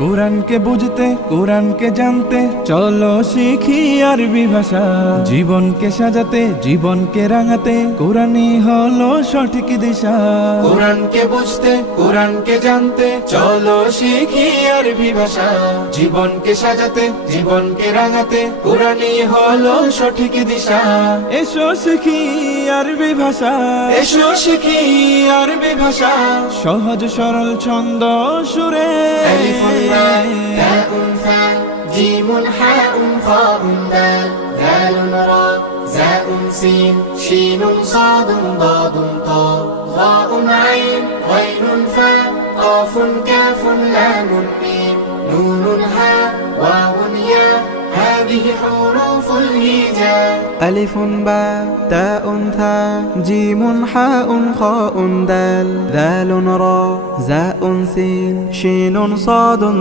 কোরআনকে বুঝতে কোরআনকে জানতে চলো শিখি আরবি ভাষা। জীবনকে সাজাতে জীবনকে রাঙাতে কোরআনই হলো সঠিক দিশা। কোরআনকে বুঝতে কোরআনকে জানতে চলো শিখি আরবি ভাষা। জীবনকে সাজাতে জীবনকে রাঙাতে কোরআনই হলো সঠিক দিশা। এসো শিখি আরবি ভাষা, এসো শিখি আরবি ভাষা। সহজ সরল ছন্দ সুরে تاء ثاء جيم حاء خاء دال ذال راء زاء سين شين صاد ضاد طاء ظاء عين غين فاء قاف كاف لام ميم نون هاء واو ياء هذه حروف الهجاء ألف باء تاء ثاء جيم حاء خاء دال ذال راء زاء سين شين صاد